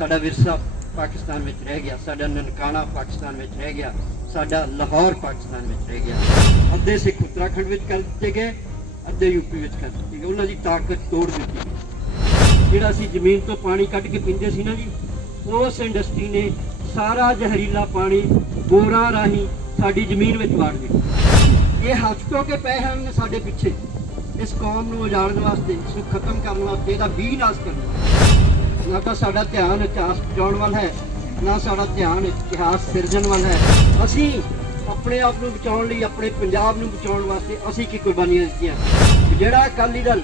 साडा विरसा पाकिस्तान में रह गया, साडा ननकाना पाकिस्तान में रह गया, साडा लाहौर पाकिस्तान में रह गया। अद्धे सिख उत्तराखंड में कर दिते गए, अद्धे यूपी में कर दिते गए। उन्होंने ताकत तोड़ दी गई। जिहड़ा असीं जमीन तो पानी कढ़ के पींदे सी ना जी, उस इंडस्ट्री ने सारा जहरीला पानी बोरा राही साडी जमीन में वाड़ दिता। ये हथ धो के पए हैं साडे पिछे इस कौम नूं उजाड़न वास्ते, इसनूं खत्म करने वास्ते, इहदा विनाश करने वास्ते। ना तो साडा ध्यान इतिहास बचाउण वाल है, ना साडा ध्यान इतिहास सिरजण वाल है। असीं अपने आप नूं बचाउण लई, अपने पंजाब नूं बचाउण वास्ते असीं की कुर्बानियां दित्तियां। जिहड़ा अकाली दल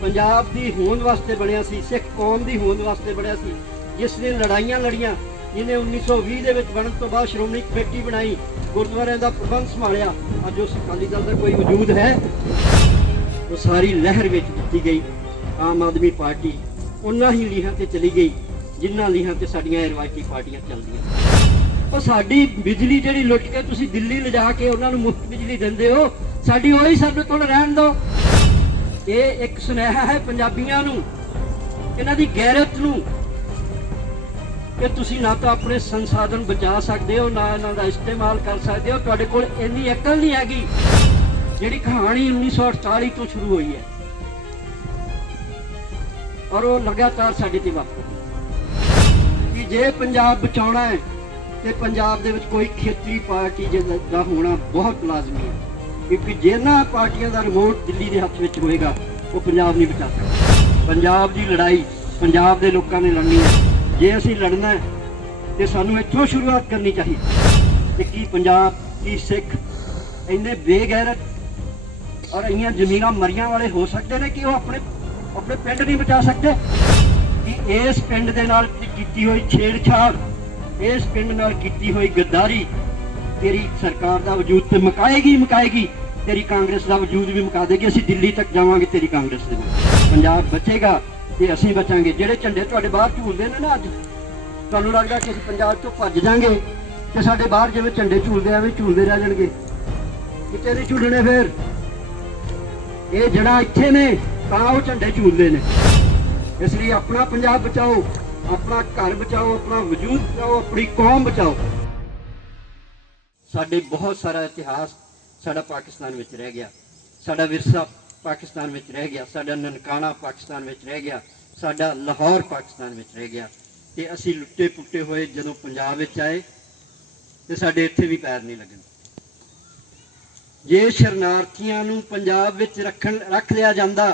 पंजाब दी होंद वास्ते बणिया सी, सिख कौम दी होंद वास्ते बणिया सी, जिसने लड़ाइयां लड़ियां, जिन्हें 1920 दे विच बनन तो बाद श्रोमणी कमेटी बनाई, गुरुद्वारियां दा प्रबंध संभालिया, अज उस अकाली दल दा कोई वजूद है? वो सारी लहर विच दित्ती गई। आम आदमी पार्टी उन्हां ही लीहां ते चली गई जिन्हां लीहां ते साडीआं रिवायती पार्टियां चलदियां। और साडी बिजली जिहड़ी लुट के तुसीं दिल्ली लिजा के उन्हां नूं मुफ्त बिजली दिंदे हो, साडी ओही साडे कोल रहण दो। ये एक सुनेहा है पंजाबियां नूं, इन्हां दी गैरत नूं कि तुसीं ना तो अपने संसाधन बचा सकते हो, ना इन्हां दा इस्तेमाल कर सकते हो। तुहाडे कोल इन्नी अकल नहीं हैगी। जिहड़ी कहानी 1948 तो शुरू हुई है और वो लगातार साडे ते वापरदी कि जे पंजाब बचाउणा है तो पंजाब दे विच कोई खेतरी पार्टी दा होना बहुत लाजमी है, क्योंकि जिन्हां पार्टियां दा रिमोट दिल्ली के हत्थ विच होएगा वो पंजाब नहीं बचा सकदा। पंजाब की लड़ाई पंजाब के लोगों ने लड़नी है। जे असीं लड़ना है तो सानूं इत्थों शुरुआत करनी चाहिए कि की पंजाब की सिख इन्ने बेगैरत और इन्नियां जमीनां मरियां वाले हो सकते हैं कि वो अपने अपने पिंड नहीं बचा सकते? कि इस पिंड दे नाल कीती हुई छेड़छाड़, इस पिंड नाल कीती हुई गद्दारी तेरी सरकार का वजूद तो मुकाएगी मुकाएगी, तेरी कांग्रेस का वजूद भी मुका देगी। असीं दिल्ली तक जावांगे तेरी कांग्रेस दे नाल। पंजाब बचेगा ते असीं बचांगे। जिहड़े झंडे तुहाडे बाहर झूलदे ने ना, अज तुहानूं लगदा कि असीं पंजाब चों भज जांगे ते साडे बाहर जिवें झंडे झूलदे एवें झूलदे रह जाणगे। किते नहीं झूलने फिर ये जड़ा इत्थे ने तां वो झंडे झूलदे ने। इसलिए अपना पंजाब बचाओ, अपना घर बचाओ, अपना वजूद बचाओ, अपनी कौम बचाओ। साडे बहुत सारा इतिहास साडा पाकिस्तान में रह गया, साडा विरसा पाकिस्तान में रह गया, साडा ननकाना पाकिस्तान में रह गया, साडा लाहौर पाकिस्तान में रह गया। ते असीं लुट्टे पुट्टे होए जदों पंजाब विच आए ते साडे इत्थे भी पैर नहीं लगन। जे शरणार्थियों नूं पंजाब विच रख लिया जांदा,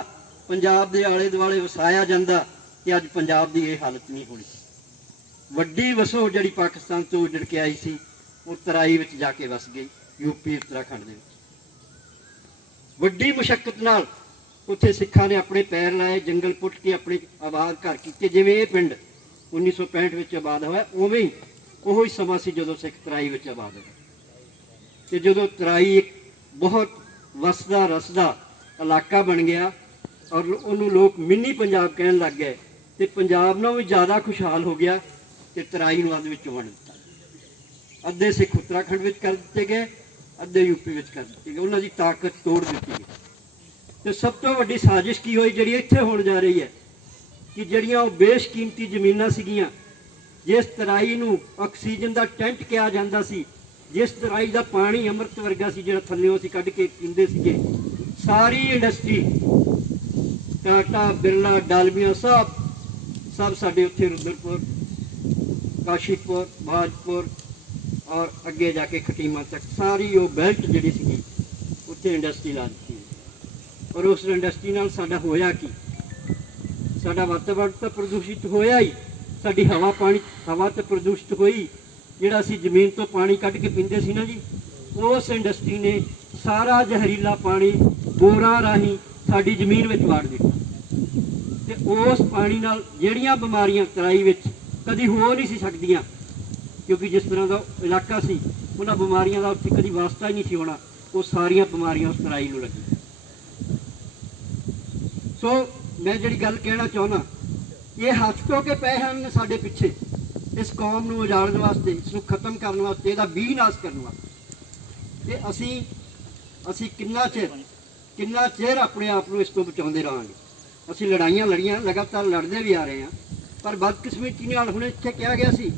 पंजाब दे आले दुआले वसाया जांदा ते अज पंजाब दी ये हालत नहीं होनी। वड्डी वसो जिहड़ी पाकिस्तान तो उजड़ के आई सी वो तराई विच जाके वस गई, यूपी उत्तराखंड दे विच। वड्डी मुशक्कत नाल उत्थे सिखां ने अपने पैर लाए, जंगल पुट के अपने आबाद घर कीते। जिवें ये पिंड 1965 विच आबाद होया, उवें ही ओही समा सी जदों सिख तराई विच आबाद होए। ते जदों तराई एक बहुत वसदा रसदा इलाका बन गया और उन्होंने लोग मिनी पंजाब कहन लग गए, तो पंजाब नालों भी ज़्यादा खुशहाल हो गया। तो तराई नूं अध विचों वंड दित्ता। अद्धे सिख उत्तराखंड विच कर दिते गए, अद्धे यूपी विच कर दिते गए। उन्हां दी ताकत तोड़ दित्ती गई। तो सब तो वड्डी साजिश की हुई जिहड़ी इत्थे होण जा रही है कि जिहड़ियां वो बेशकीमती जमीनां सीगियां, जिस तराई नूं ऑक्सीजन का टेंट कहा जाता सी, जिस तराई का पानी अमृत वर्गा सी जिहड़ा थल्लेओं असीं कढ के पींदे सीगे, सारी इंडस्ट्री टाटा बिरला डालमिया सब साडे उत्थे रुद्रपुर, काशीपुर, भाजपुर और अगे जाके खटीमा तक सारी वो बेल्ट जिहड़ी सी उत्थे इंडस्ट्री ला दी। और उस इंडस्ट्री नाल साडा होया की, साडा वातावरण तो प्रदूषित होया ही, साडी हवा पानी हवा तो प्रदूषित होई। जिहड़ा असीं जमीन तो पानी कढ के पींदे सी ना जी, उस इंडस्ट्री ने सारा जहरीला पानी बोरा राही साडी जमीन में वाड़ दिता। ते उस पानी नाल जिहड़ियां बीमारियां तराई विच कदी हो नहीं सी सकदियां, क्योंकि जिस तरह का इलाका सी उन्हां बीमारियां दा उत्थे कदी वास्ता ही नहीं सी होना, वो सारियां बीमारियां उस तराई नूं लगी। सो मैं जिहड़ी गल कहना चाहुंदा, ये हथ धो के पए हैं साडे पिछे इस कौम नूं उजाड़न वास्ते, इसनूं खत्म करने वास्ते, इहदा विनाश करने वास्ते। ते असीं किन्ना चिर अपने आप नूं इस तों बचाउंदे रहांगे। असीं लड़ाइयां लड़ियां, लगातार लड़दे भी आ रहे हैं, ਪਰ ਬਦਕਿਸਮਤੀ ਨਾਲ ਹੁਣ ਇੱਥੇ ਕਿਹਾ ਗਿਆ ਸੀ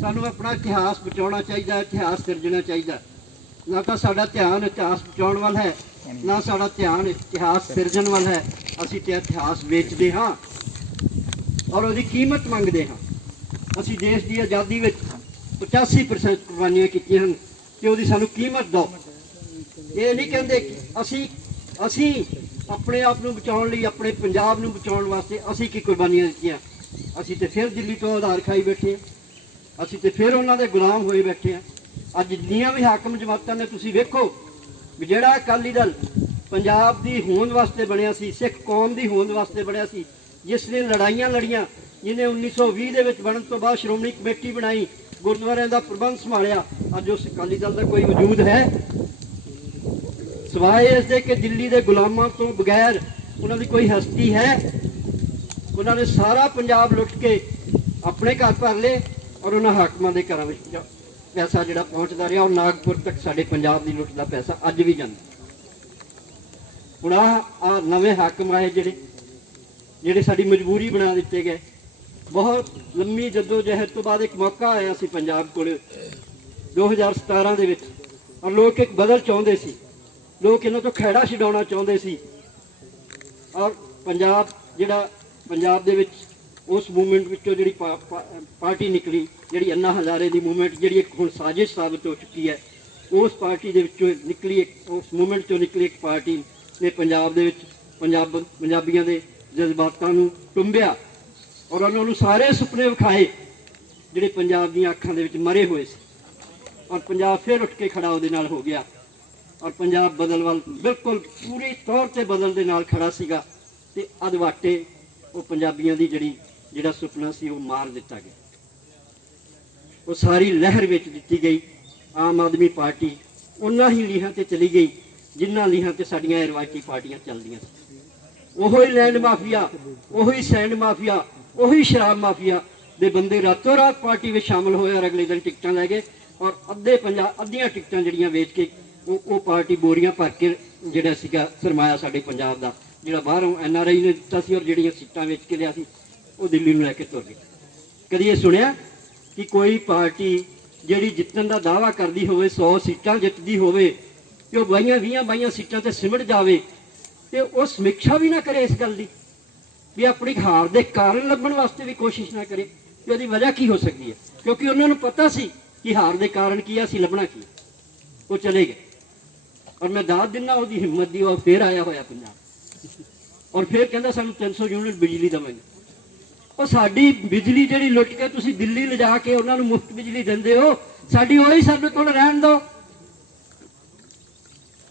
ਸਾਨੂੰ ਆਪਣਾ ਇਤਿਹਾਸ ਬਚਾਉਣਾ ਚਾਹੀਦਾ, ਇਤਿਹਾਸ ਸਿਰਜਣਾ ਚਾਹੀਦਾ। ਨਾ ਤਾਂ ਸਾਡਾ ਧਿਆਨ ਇਤਿਹਾਸ ਬਚਾਉਣ ਵੱਲ ਹੈ, ਨਾ ਸਾਡਾ ਧਿਆਨ ਇਤਿਹਾਸ ਸਿਰਜਣ ਵੱਲ ਹੈ। ਅਸੀਂ ਤੇ ਇਤਿਹਾਸ ਵੇਚਦੇ ਹਾਂ ਔਰ ਉਹਦੀ ਕੀਮਤ ਮੰਗਦੇ ਹਾਂ। ਅਸੀਂ ਦੇਸ਼ ਦੀ ਆਜ਼ਾਦੀ ਵਿੱਚ 85% ਕੁਰਬਾਨੀਆਂ ਕੀਤੀਆਂ ਹਨ ਕਿ ਉਹਦੀ ਸਾਨੂੰ ਕੀਮਤ ਦਿਓ। ਇਹ ਨਹੀਂ ਕਹਿੰਦੇ ਕਿ ਅਸੀਂ ਆਪਣੇ ਆਪ ਨੂੰ ਬਚਾਉਣ ਲਈ, ਆਪਣੇ ਪੰਜਾਬ ਨੂੰ ਬਚਾਉਣ ਵਾਸਤੇ ਅਸੀਂ ਕੀ ਕੁਰਬਾਨੀਆਂ ਦਿੱਤੀਆਂ। ਅਸੀਂ ਤੇ ਫਿਰ ਦਿੱਲੀ ਤੋਂ ਆਧਾਰ ਖਾਈ ਬੈਠੇ ਹਾਂ, ਅਸੀਂ ਤੇ ਫਿਰ ਉਹਨਾਂ ਦੇ ਗੁਲਾਮ ਹੋਏ ਬੈਠੇ ਹਾਂ। ਅੱਜ ਜਿੰਨੀਆਂ ਵੀ ਹਾਕਮ ਜਮਾਤਾਂ ਨੇ ਤੁਸੀਂ ਵੇਖੋ ਵੀ ਜਿਹੜਾ ਅਕਾਲੀ ਦਲ ਪੰਜਾਬ ਦੀ ਹੋਂਦ ਵਾਸਤੇ ਬਣਿਆ ਸੀ, ਸਿੱਖ ਕੌਮ ਦੀ ਹੋਂਦ ਵਾਸਤੇ ਬਣਿਆ ਸੀ, ਜਿਸ ਨੇ ਲੜਾਈਆਂ ਲੜੀਆਂ, ਜਿਹਨੇ 1920 ਦੇ ਵਿੱਚ ਬਣਨ ਤੋਂ ਬਾਅਦ ਸ਼੍ਰੋਮਣੀ ਕਮੇਟੀ ਬਣਾਈ, ਗੁਰਦੁਆਰਿਆਂ ਦਾ ਪ੍ਰਬੰਧ ਸੰਭਾਲਿਆ, ਅੱਜ ਉਸ ਅਕਾਲੀ ਦਲ ਦਾ ਕੋਈ ਵਜੂਦ ਹੈ ਸਿਵਾਏ ਇਸ ਦੇ ਕਿ ਦਿੱਲੀ ਦੇ ਗੁਲਾਮਾਂ ਤੋਂ ਬਗੈਰ ਉਹਨਾਂ ਦੀ ਕੋਈ ਹਸਤੀ ਹੈ? ਉਹਨਾਂ ਨੇ ਸਾਰਾ ਪੰਜਾਬ ਲੁੱਟ ਕੇ ਆਪਣੇ ਘਰ ਭਰ ਲਏ ਔਰ ਉਹਨਾਂ ਹਾਕਮਾਂ ਦੇ ਘਰਾਂ ਵਿੱਚ ਪੈਸਾ ਜਿਹੜਾ ਪਹੁੰਚਦਾ ਰਿਹਾ, ਔਰ ਨਾਗਪੁਰ ਤੱਕ ਸਾਡੇ ਪੰਜਾਬ ਦੀ ਲੁੱਟ ਦਾ ਪੈਸਾ ਅੱਜ ਵੀ ਜਾਂਦਾ। ਹੁਣ ਆਹ ਨਵੇਂ ਹਾਕਮ ਆਏ ਜਿਹੜੇ ਸਾਡੀ ਮਜਬੂਰੀ ਬਣਾ ਦਿੱਤੇ ਗਏ। ਬਹੁਤ ਲੰਮੀ ਜਦੋਜਹਿਦ ਤੋਂ ਬਾਅਦ ਇੱਕ ਮੌਕਾ ਆਇਆ ਸੀ ਪੰਜਾਬ ਕੋਲ 2017 ਦੇ ਵਿੱਚ, ਔਰ ਲੋਕ ਇੱਕ ਬਦਲ ਚਾਹੁੰਦੇ ਸੀ, ਲੋਕ ਇਹਨਾਂ ਤੋਂ ਖਹਿੜਾ ਛਡਾਉਣਾ ਚਾਹੁੰਦੇ ਸੀ। ਔਰ ਪੰਜਾਬ ਦੇ ਵਿੱਚ ਉਸ ਮੂਵਮੈਂਟ ਵਿੱਚੋਂ ਜਿਹੜੀ ਪਾਰਟੀ ਨਿਕਲੀ, ਜਿਹੜੀ ਅੰਨਾ ਹਜ਼ਾਰੇ ਦੀ ਮੂਵਮੈਂਟ, ਜਿਹੜੀ ਇੱਕ ਹੁਣ ਸਾਜ਼ਿਸ਼ ਸਾਬਤ ਹੋ ਚੁੱਕੀ ਹੈ, ਉਸ ਪਾਰਟੀ ਦੇ ਵਿੱਚੋਂ ਨਿਕਲੀ ਉਸ ਮੂਵਮੈਂਟ ਚੋਂ ਨਿਕਲੀ ਇੱਕ ਪਾਰਟੀ ਨੇ ਪੰਜਾਬ ਦੇ ਵਿੱਚ ਪੰਜਾਬੀਆਂ ਦੇ ਜਜ਼ਬਾਤਾਂ ਨੂੰ ਟੁੰਬਿਆ ਔਰ ਉਹਨਾਂ ਨੂੰ ਸਾਰੇ ਸੁਪਨੇ ਵਿਖਾਏ ਜਿਹੜੇ ਪੰਜਾਬ ਦੀਆਂ ਅੱਖਾਂ ਦੇ ਵਿੱਚ ਮਰੇ ਹੋਏ ਸੀ। ਔਰ ਪੰਜਾਬ ਫਿਰ ਉੱਠ ਕੇ ਖੜਾ ਉਹਦੇ ਨਾਲ ਹੋ ਗਿਆ ਔਰ ਪੰਜਾਬ ਬਦਲ ਵੱਲ ਬਿਲਕੁਲ ਪੂਰੀ ਤੌਰ ਤੇ ਬਦਲ ਦੇ ਨਾਲ ਖੜਾ ਸੀਗਾ। ਤੇ ਅਦਵਾਟੇ ਉਹ ਪੰਜਾਬੀਆਂ ਦੀ ਜਿਹੜਾ ਸੁਪਨਾ ਸੀ ਉਹ ਮਾਰ ਦਿੱਤਾ ਗਿਆ। ਉਹ ਸਾਰੀ ਲਹਿਰ ਵਿੱਚ ਦਿੱਤੀ ਗਈ। ਆਮ ਆਦਮੀ ਪਾਰਟੀ ਉਹਨਾਂ ਹੀ ਲੀਹਾਂ ਤੇ ਚਲੀ ਗਈ ਜਿਨ੍ਹਾਂ ਲੀਹਾਂ ਤੇ ਸਾਡੀਆਂ ਰਵਾਇਤੀ ਪਾਰਟੀਆਂ ਚੱਲਦੀਆਂ ਸੀ। ਉਹੀ ਲੈਂਡ ਮਾਫੀਆ, ਉਹੀ ਸੈਂਡ ਮਾਫੀਆ, ਉਹੀ ਸ਼ਰਾਬ ਮਾਫੀਆ ਦੇ ਬੰਦੇ ਰਾਤੋਂ ਰਾਤ ਪਾਰਟੀ ਵਿੱਚ ਸ਼ਾਮਲ ਹੋਏ ਔਰ ਅਗਲੇ ਦਿਨ ਟਿਕਟਾਂ ਲੈ ਗਏ ਔਰ ਅੱਧੀਆਂ ਟਿਕਟਾਂ ਜਿਹੜੀਆਂ ਵੇਚ ਕੇ ਉਹ ਪਾਰਟੀ ਬੋਰੀਆਂ ਭਰ ਕੇ ਜਿਹੜਾ ਸੀਗਾ ਸਰਮਾਇਆ ਸਾਡੇ ਪੰਜਾਬ ਦਾ, ਜਿਹੜਾ ਬਾਹਰੋਂ NRI ਨੇ ਦਿੱਤਾ ਸੀ ਔਰ ਜਿਹੜੀਆਂ ਸੀਟਾਂ ਵੇਚ ਕੇ ਲਿਆ ਸੀ ਉਹ ਦਿੱਲੀ ਨੂੰ ਲੈ ਕੇ ਤੁਰ ਗਏ। ਕਦੀ ਇਹ ਸੁਣਿਆ ਕਿ ਕੋਈ ਪਾਰਟੀ ਜਿਹੜੀ ਜਿੱਤਣ ਦਾ ਦਾਅਵਾ ਕਰਦੀ ਹੋਵੇ, 100 ਸੀਟਾਂ ਜਿੱਤਦੀ ਹੋਵੇ, ਤੇ ਉਹ 20 ਸੀਟਾਂ ਤੇ ਸਿਮਟ ਜਾਵੇ ਤੇ ਉਹ ਸਮੀਖਿਆ ਵੀ ਨਾ ਕਰੇ ਇਸ ਗੱਲ ਦੀ ਵੀ ਆਪਣੀ ਹਾਰ ਦੇ ਕਾਰਨ ਲੱਭਣ ਵਾਸਤੇ ਵੀ ਕੋਸ਼ਿਸ਼ ਨਾ ਕਰੇ ਕਿ ਉਹਦੀ ਵਜ੍ਹਾ ਕੀ ਹੋ ਸਕਦੀ ਹੈ? ਕਿਉਂਕਿ ਉਹਨਾਂ ਨੂੰ ਪਤਾ ਸੀ ਕਿ ਹਾਰ ਦੇ ਕਾਰਨ ਕੀ ਆ, ਅਸੀਂ ਲੱਭਣਾ ਕੀ। ਉਹ ਚਲੇ ਗਏ ਔਰ ਮੈਂ ਦਾਦ ਦਿੰਦਾ ਉਹਦੀ ਹਿੰਮਤ ਦੀ। ਉਹ ਫੇਰ ਆਇਆ ਹੋਇਆ ਪੰਜਾਬ ਔਰ ਫੇਰ ਕਹਿੰਦਾ ਸਾਨੂੰ 300 ਯੂਨਿਟ ਬਿਜਲੀ ਦੇਵਾਂਗੇ। ਉਹ ਸਾਡੀ ਬਿਜਲੀ ਜਿਹੜੀ ਲੁੱਟ ਕੇ ਤੁਸੀਂ ਦਿੱਲੀ ਲਿਜਾ ਕੇ ਉਹਨਾਂ ਨੂੰ ਮੁਫਤ ਬਿਜਲੀ ਦਿੰਦੇ ਹੋ, ਸਾਡੀ ਉਹੀ ਸਾਡੇ ਕੋਲ ਰਹਿਣ ਦਿਓ।